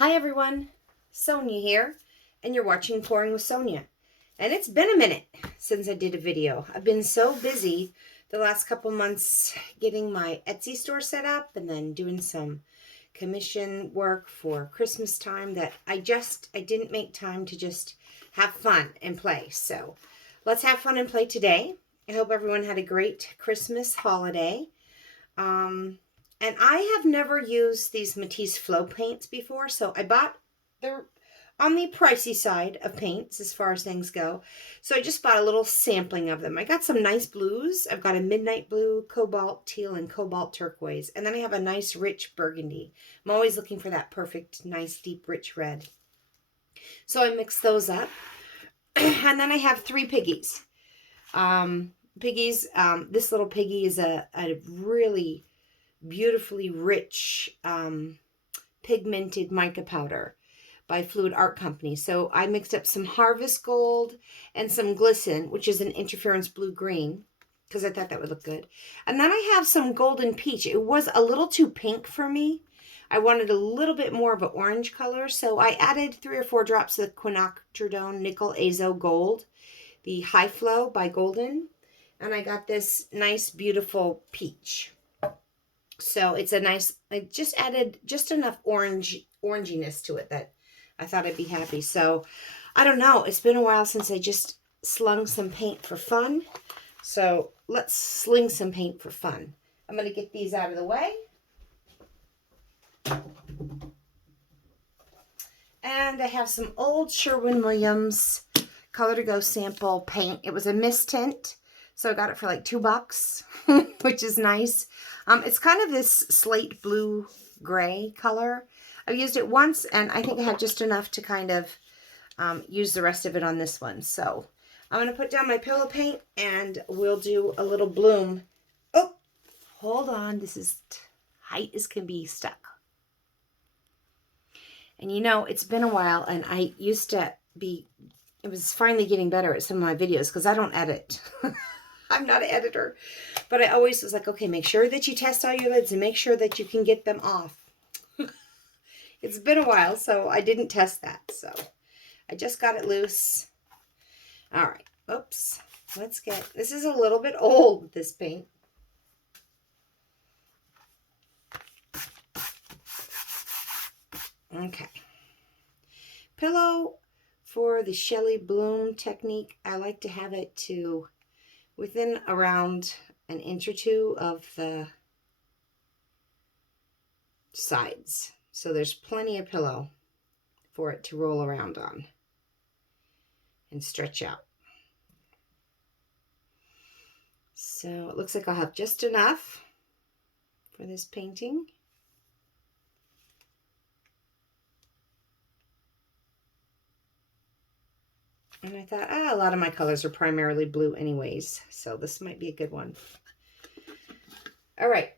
Hi everyone, Sonia here, and you're watching Pouring with Sonia. And it's been a minute since I did a video. I've been so busy the last couple months getting my Etsy store set up and then doing some commission work for Christmas time that I didn't make time to just have fun and play. So let's have fun and play today. I hope everyone had a great Christmas holiday. And I have never used these Matisse Flow paints before, so they're on the pricey side of paints as far as things go. So I just bought a little sampling of them. I got some nice blues. I've got a midnight blue, cobalt, teal, and cobalt turquoise. And then I have a nice rich burgundy. I'm always looking for that perfect, nice, deep, rich red. So I mixed those up. And then I have three piggies. This little piggy is a really beautifully rich pigmented mica powder by Fluid Art Company. So I mixed up some Harvest Gold and some Glisten, which is an interference blue-green, because I thought that would look good. And then I have some Golden Peach. It was a little too pink for me. I wanted a little bit more of an orange color, so I added 3 or 4 drops of quinacridone Nickel Azo Gold, the High Flow by Golden, and I got this nice, beautiful peach. So it's a nice, I just added just enough oranginess to it that I thought I'd be happy. So I don't know. It's been a while since I just slung some paint for fun. So let's sling some paint for fun. I'm going to get these out of the way. And I have some old Sherwin-Williams Color to Go sample paint. It was a mist tint. So I got it for like $2, which is nice. It's kind of this slate blue gray color. I've used it once, and I think I have just enough to kind of use the rest of it on this one. So I'm going to put down my pillow paint, and we'll do a little bloom. Oh, hold on. This is tight as can be stuck. And you know, it's been a while, and I used to be, it was finally getting better at some of my videos because I don't edit. I'm not an editor, but I always was like, okay, make sure that you test all your lids and make sure that you can get them off. It's been a while, so I didn't test that. So I just got it loose. All right. Oops. This is a little bit old, this paint. Okay. Pillow for the Shelley Bloom technique. I like to have it to within around an inch or two of the sides. So there's plenty of pillow for it to roll around on and stretch out. So it looks like I'll have just enough for this painting. And I thought, a lot of my colors are primarily blue anyways, so this might be a good one. All right.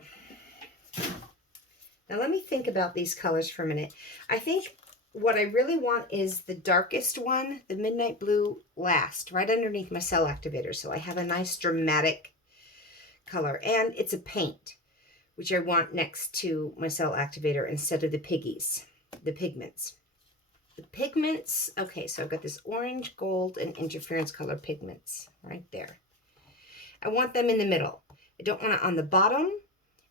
Now let me think about these colors for a minute. I think what I really want is the darkest one, the midnight blue, last, right underneath my cell activator. So I have a nice dramatic color. And it's a paint, which I want next to my cell activator instead of the piggies, the pigments. The pigments, okay, so I've got this orange, gold, and interference color pigments right there. I want them in the middle. I don't want it on the bottom.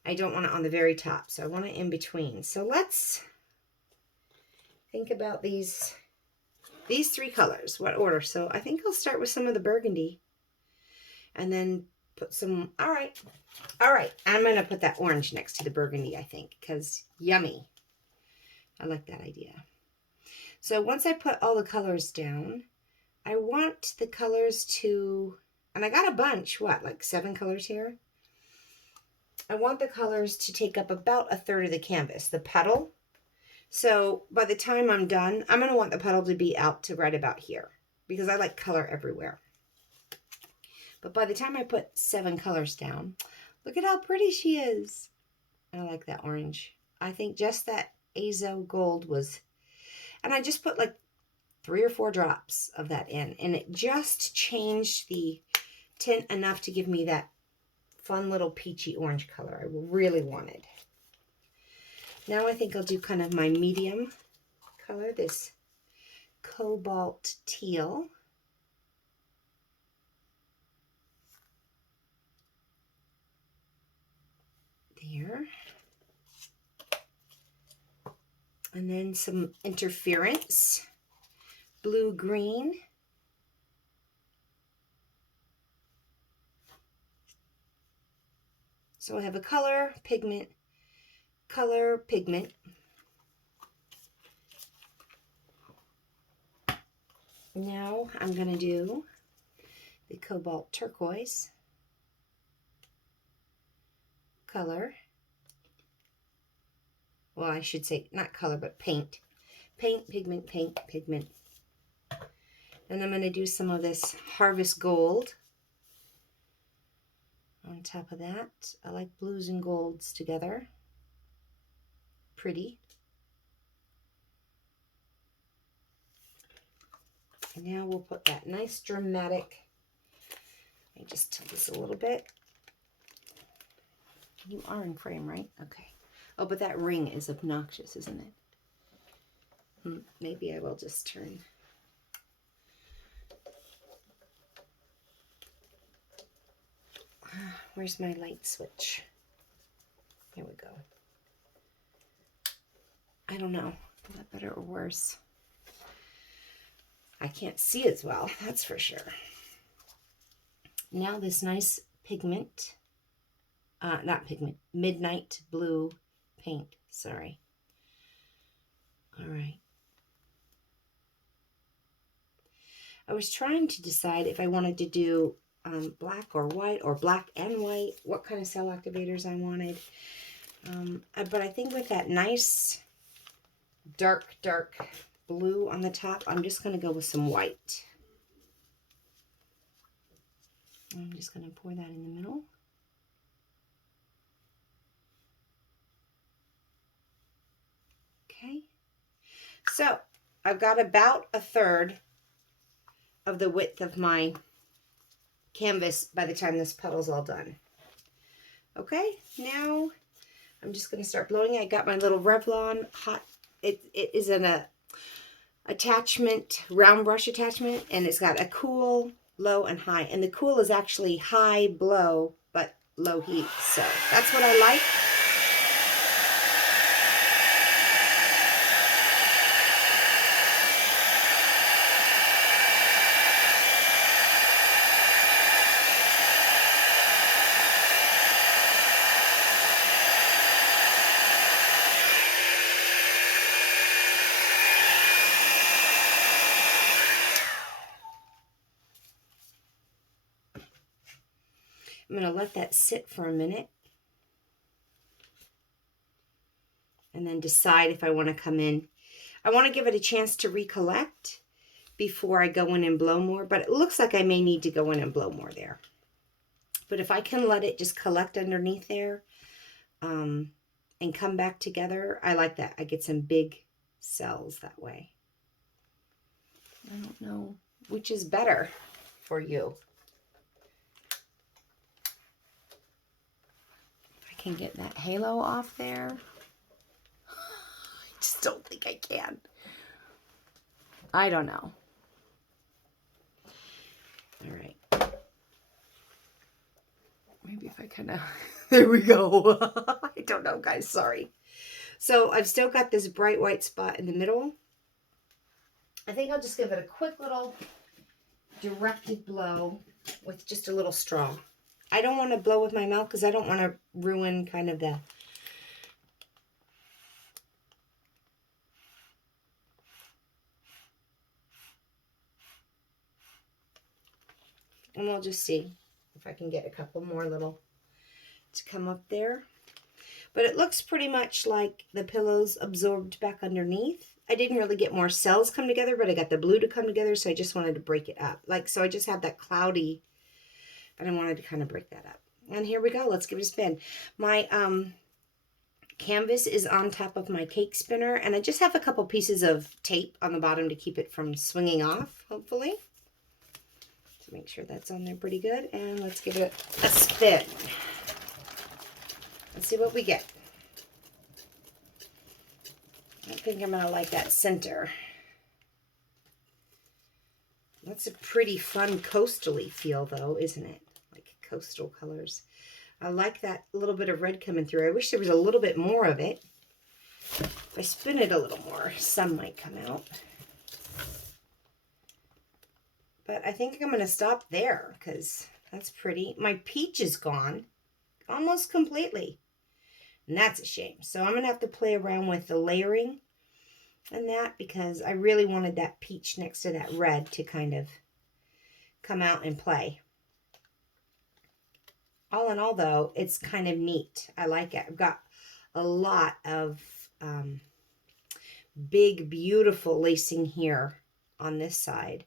I don't want it on the very top. So I want it in between. So let's think about these 3 colors. What order? So I think I'll start with some of the burgundy and then put some, all right. I'm going to put that orange next to the burgundy, I think, because yummy. I like that idea. So once I put all the colors down, I want the colors to, and I got a bunch, like 7 colors here? I want the colors to take up about 1/3 of the canvas, the petal. So by the time I'm done, I'm going to want the petal to be out to right about here because I like color everywhere. But by the time I put 7 colors down, look at how pretty she is. I like that orange. I think just that Azo Gold was, and I just put like 3 or 4 drops of that in, and it just changed the tint enough to give me that fun little peachy orange color I really wanted. Now I think I'll do kind of my medium color, this Cobalt Teal. There. And then some interference, blue-green. So I have a color, pigment, color, pigment. Now I'm going to do the Cobalt Turquoise, color. Well, I should say not color, but paint. Paint, pigment, paint, pigment. And I'm going to do some of this Harvest Gold on top of that. I like blues and golds together. Pretty. And now we'll put that nice dramatic, let me just tilt this a little bit. You are in frame, right? Okay. Oh, but that ring is obnoxious, isn't it? Maybe I will just turn. Where's my light switch? Here we go. I don't know. Is that better or worse? I can't see as well, that's for sure. Now this nice pigment, not pigment, midnight blue paint, sorry. All right. I was trying to decide if I wanted to do black or white, or black and white, what kind of cell activators I wanted. But I think with that nice dark blue on the top, I'm just going to go with some white. I'm just going to pour that in the middle. Okay. So I've got about a third of the width of my canvas by the time this puddle's all done. Okay, now I'm just going to start blowing. I got my little Revlon hot, it is an attachment, round brush attachment, and it's got a cool, low, and high. And the cool is actually high blow, but low heat. So that's what I like. I'm going to let that sit for a minute and then decide if I want to come in. I want to give it a chance to recollect before I go in and blow more, but it looks like I may need to go in and blow more there. But if I can let it just collect underneath there and come back together, I like that. I get some big cells that way. I don't know which is better for you. Can get that halo off there. I just don't think I can. I don't know. All right. Maybe if I kind of, there we go. I don't know, guys, sorry. So I've still got this bright white spot in the middle. I think I'll just give it a quick little directed blow with just a little straw. I don't want to blow with my mouth because I don't want to ruin kind of the... And we'll just see if I can get a couple more little to come up there. But it looks pretty much like the pillows absorbed back underneath. I didn't really get more cells come together, but I got the blue to come together, so I just wanted to break it up. Like, so I just had that cloudy, and I wanted to kind of break that up. And here we go. Let's give it a spin. My canvas is on top of my cake spinner, and I just have a couple pieces of tape on the bottom to keep it from swinging off, hopefully. So make sure that's on there pretty good. And let's give it a spin. Let's see what we get. I think I'm going to like that center. That's a pretty fun coastal-y feel, though, isn't it? Like coastal colors. I like that little bit of red coming through. I wish there was a little bit more of it. If I spin it a little more, some might come out. But I think I'm going to stop there because that's pretty. My peach is gone almost completely. And that's a shame. So I'm going to have to play around with the layering and that because I really wanted that peach next to that red to kind of come out and play. All in all, though, it's kind of neat. I like it. I've got a lot of big, beautiful lacing here on this side.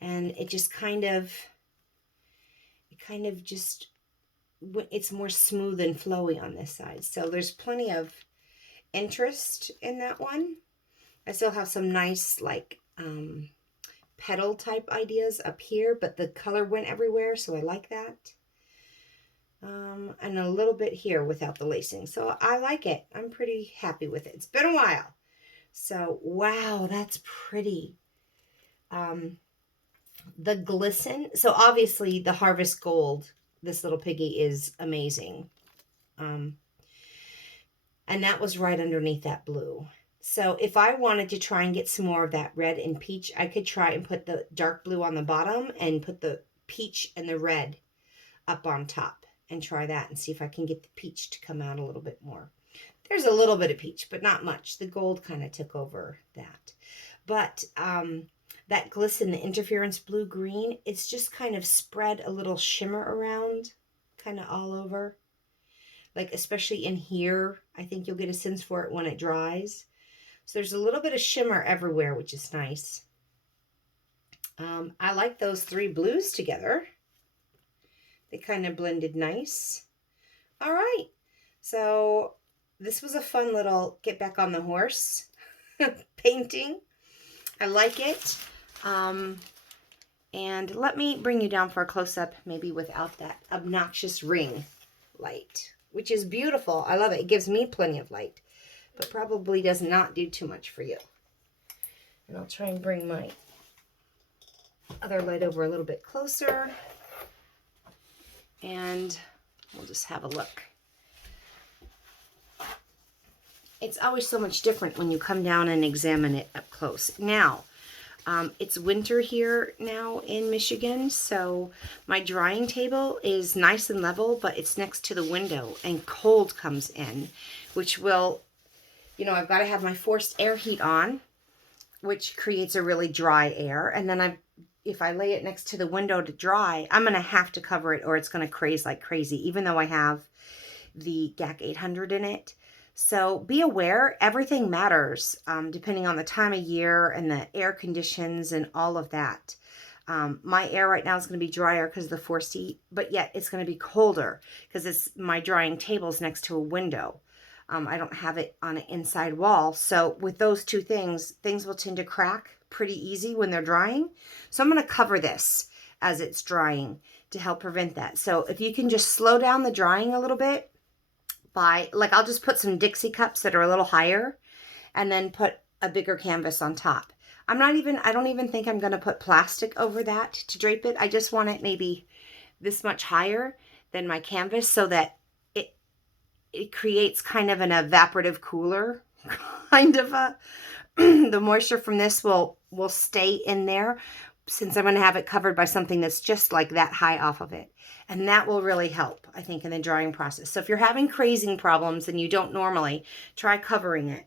And it just it's more smooth and flowy on this side. So there's plenty of interest in that one. I still have some nice, like, petal type ideas up here, but the color went everywhere, so I like that. And a little bit here without the lacing. So I like it. I'm pretty happy with it. It's been a while. So, wow, that's pretty. The Glisten. So obviously the Harvest Gold, this little piggy is amazing. And that was right underneath that blue. So if I wanted to try and get some more of that red and peach, I could try and put the dark blue on the bottom and put the peach and the red up on top and try that and see if I can get the peach to come out a little bit more. There's a little bit of peach, but not much. The gold kind of took over that. But that Glisten, the interference blue-green, it's just kind of spread a little shimmer around, kind of all over. Like, especially in here, I think you'll get a sense for it when it dries. So there's a little bit of shimmer everywhere, which is nice. I like those three blues together. They kind of blended nice. All right. So this was a fun little get back on the horse painting. I like it. And let me bring you down for a close-up, maybe without that obnoxious ring light, which is beautiful. I love it. It gives me plenty of light, but probably does not do too much for you. And I'll try and bring my other light over a little bit closer. And we'll just have a look. It's always so much different when you come down and examine it up close. Now, it's winter here now in Michigan, so my drying table is nice and level, but it's next to the window, and cold comes in, which will, you know, I've got to have my forced air heat on, which creates a really dry air, and then if I lay it next to the window to dry, I'm going to have to cover it or it's going to craze like crazy, even though I have the GAC 800 in it. So be aware, everything matters depending on the time of year and the air conditions and all of that. My air right now is going to be drier because of the forced heat, but yet it's going to be colder because my drying table's next to a window. I don't have it on an inside wall. So with those two things, things will tend to crack pretty easy when they're drying. So I'm going to cover this as it's drying to help prevent that. So if you can just slow down the drying a little bit, I'll just put some Dixie cups that are a little higher and then put a bigger canvas on top. I don't even think I'm going to put plastic over that to drape it. I just want it maybe this much higher than my canvas so that it creates kind of an evaporative cooler, kind of the moisture from this will stay in there since I'm going to have it covered by something that's just like that high off of it. And that will really help, I think, in the drying process. So if you're having crazing problems and you don't normally, try covering it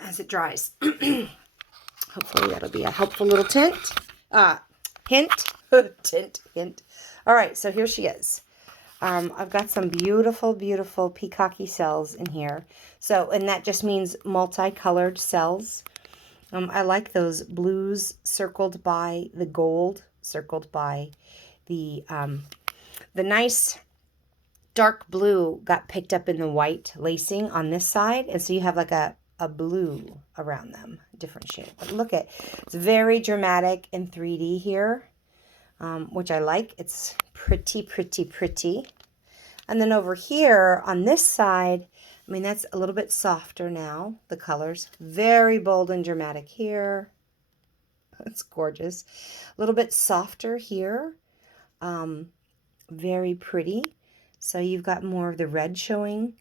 as it dries. Hopefully that'll be a helpful little hint. Hint. All right, so here she is. I've got some beautiful, beautiful peacocky cells in here. So, and that just means multicolored cells. I like those blues circled by the gold, circled by the nice dark blue got picked up in the white lacing on this side. And so you have like a blue around them, different shade. But look at, it's very dramatic in 3D here, which I like. It's pretty, pretty, pretty. And then over here on this side, I mean, that's a little bit softer now, the colors. Very bold and dramatic here. It's gorgeous. A little bit softer here. Very pretty. So you've got more of the red showing,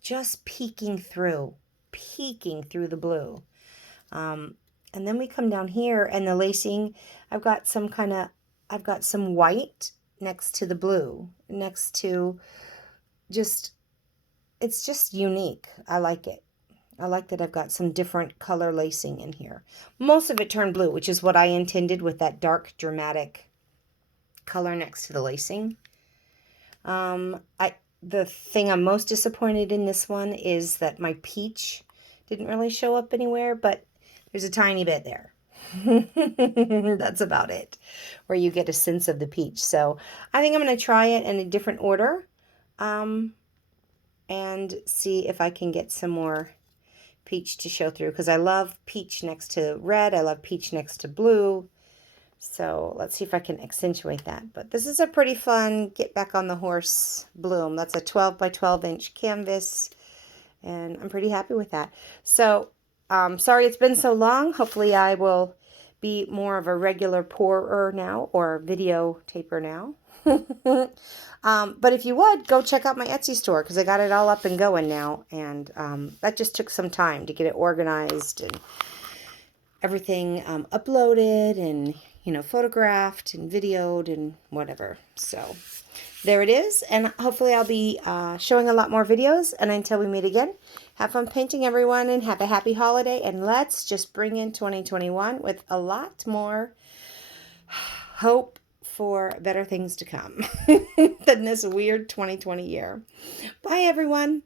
just peeking through the blue. And then we come down here and the lacing, I've got some white next to the blue, next to it's just unique. I like it. I like that I've got some different color lacing in here. Most of it turned blue, which is what I intended with that dark, dramatic color next to the lacing. The thing I'm most disappointed in this one is that my peach didn't really show up anywhere, but there's a tiny bit there. That's about it, where you get a sense of the peach. So I think I'm going to try it in a different order and see if I can get some more peach to show through, because I love peach next to red. I love peach next to blue. So let's see if I can accentuate that. But this is a pretty fun get back on the horse bloom. That's a 12 by 12 inch canvas, and I'm pretty happy with that. So sorry it's been so long. Hopefully I will be more of a regular pourer now, or video taper now. But if you would, go check out my Etsy store, because I got it all up and going now, and that just took some time to get it organized and everything uploaded and, you know, photographed and videoed and whatever. So there it is, and hopefully I'll be showing a lot more videos. And until we meet again, have fun painting, everyone, and have a happy holiday, and let's just bring in 2021 with a lot more hope for better things to come than this weird 2020 year. Bye, everyone.